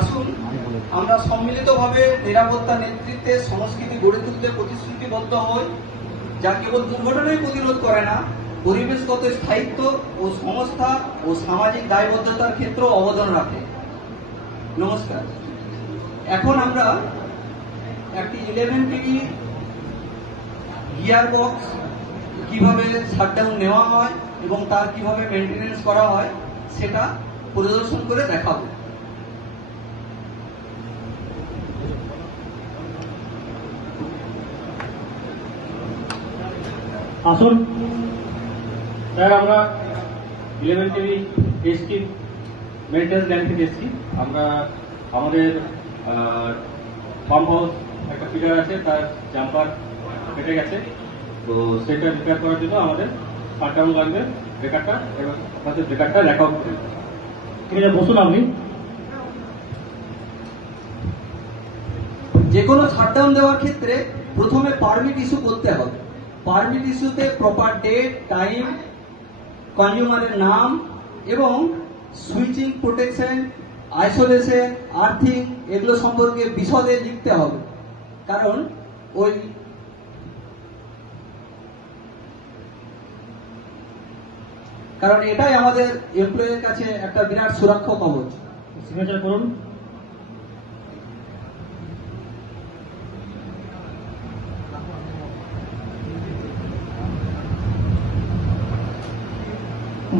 আসুন আমরা সম্মিলিতভাবে নিরাপত্তা নেতৃত্বের সংস্কৃতি গড়ে তুলতে প্রতিশ্রুতিবদ্ধ হই, যা কেবল দুর্ঘটনাই প্রতিরোধ করে না, পরিবেশগত স্থায়িত্ব ও সংস্থা ও সামাজিক দায়বদ্ধতার ক্ষেত্রে অবদান রাখে। নমস্কার। এখন আমরা একটি 11 পিডি গিয়ার বক্স কিভাবে শাটডাউন নেওয়া হয় এবং তার কিভাবে মেনটেনেন্স করা হয় সেটা পরিদর্শন করে দেখাবো। আসুন স্যার, আমরা 11 কেভি এসটি মেনটেন্স ল্যান্ড থেকে এসেছি। আমরা আমাদের ফার্ম হাউস একটা ফিডার আছে, তার জাম্পার কেটে গেছে, তো সেটা রিপেয়ার করার জন্য আমাদের শাটডাউন লাগবে ব্রেকারটা, এবং আপনাদের ব্রেকারটা র্যাক আউট করে। ঠিক আছে, বসুন আপনি। যে কোনো শাটডাউন দেওয়ার ক্ষেত্রে প্রথমে পারমিট ইস্যু করতে হবে। পারমিট ইস্যুতে প্রপার ডেট, টাইম, কনজিউমারের নাম এবং সুইচিং, প্রোটেকশন, আইসোলেশন, আর্থিং এগুলো সম্পর্কে বিশদে লিখতে হবে। কারণ এটাই আমাদের এমপ্লয়ের কাছে একটা বিরাট সুরক্ষা কবচ। সিগনেচার করুন।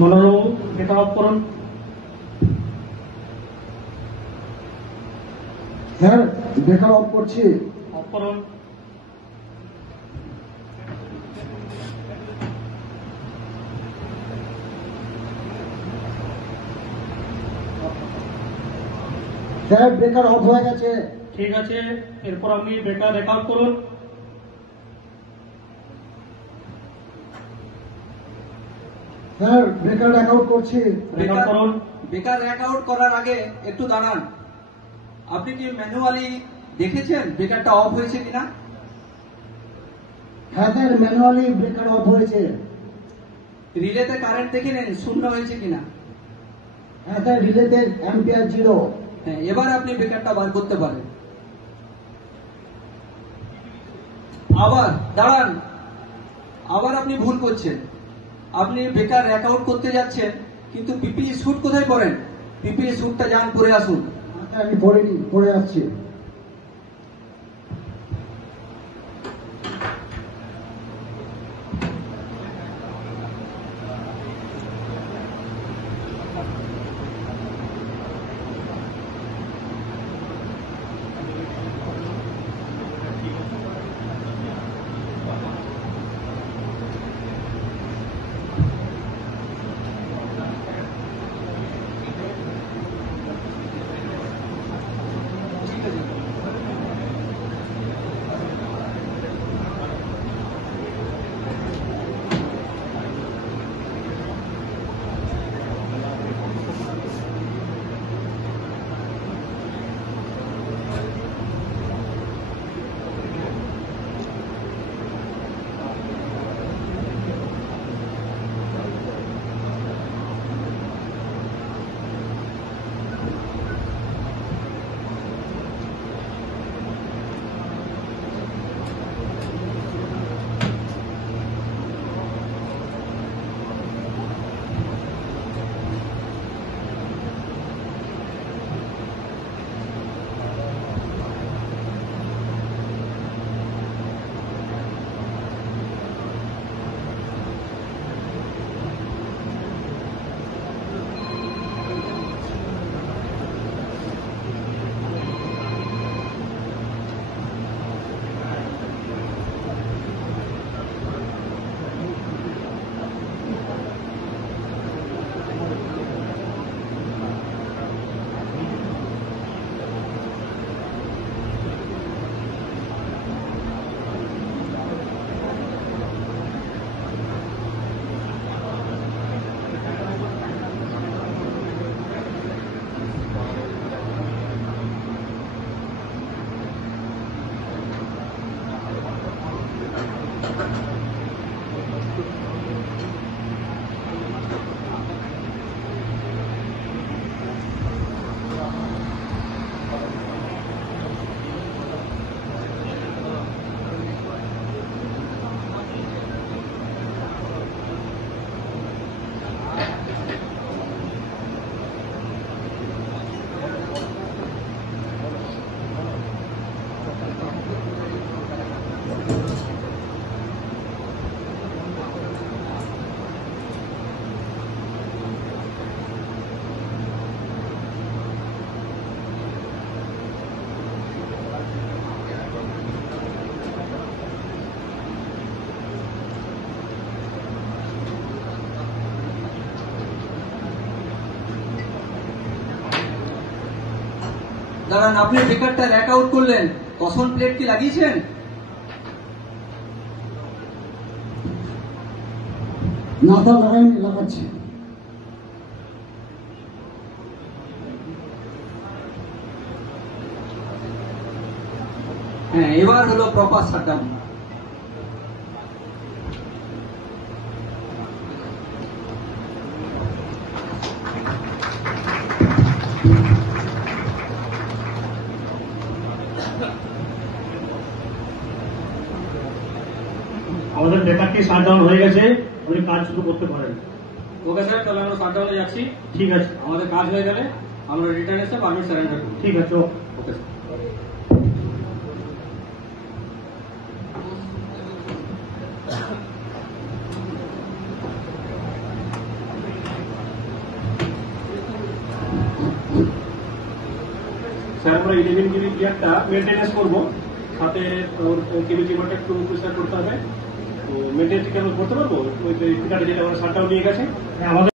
মনোরম ব্রেকার অফ করুন। স্যার, ব্রেকার অফ করছি। অফ করুন। স্যার, ব্রেকার অফ হয়ে গেছে। ঠিক আছে, এরপর আপনি ব্রেকার র্যাক আউট করুন। স্যার, ব্রেকার র্যাক আউট করছি। র্যাক আউট করুন। বেকার র্যাক আউট করার আগে একটু দাঁড়ান। আপনি কি ম্যানুয়ালি দেখেছেন বেকারটা অফ হয়েছে কিনা? হ্যাঁ স্যার, ম্যানুয়ালি ব্রেকার অফ হয়েছে। রিলেতে কারেন্ট দেখে নেন শূন্য হয়েছে কিনা। হ্যাঁ স্যার, রিলেতে অ্যাম্পিয়ার 0। হ্যাঁ, এবার আপনি বেকারটা বার করতে পারেন। আবার দাঁড়ান, আবার আপনি ভুল করছেন। আপনি বেকার র্যাক আউট করতে যাচ্ছেন, কিন্তু পিপিই স্যুট কোথায় পরেন? পিপিই স্যুটটা যান পরে আসুন। আমি পড়ে আসছি। ঠিক আছে। দাঁড়ান, আপনি ব্রেকারটা র্যাক আউট করলেন, কখন প্লেট কি লাগিয়েছেন? নাতা লাগাইনি, লাগাচ্ছি। হ্যাঁ, এবার হলো প্রপার শাটডাউন। আমাদের ব্রেকারটি শাটডাউন হয়ে গেছে, আপনি কাজ শুরু করতে পারেন। ওকে স্যার, তাহলে আমরা শাটডাউনে যাচ্ছি। ঠিক আছে, আমাদের কাজ হয়ে গেলে আমরা রিটার্ন এসে পারমিট সারেন্ডার করব। ঠিক আছে। Okay sir. স্যার, আমরা 11 কেবি গিয়ারটা মেনটেন্যান্স করবো, সাথে ওর কেবি চেম্বারটা একটু পরিষ্কার করতে হবে। তো মেনটেন্যান্স কি আমরা করতে পারবো? ওই যে ফিটারে যেটা আমরা শাটডাউন নিয়ে গেছে আমাদের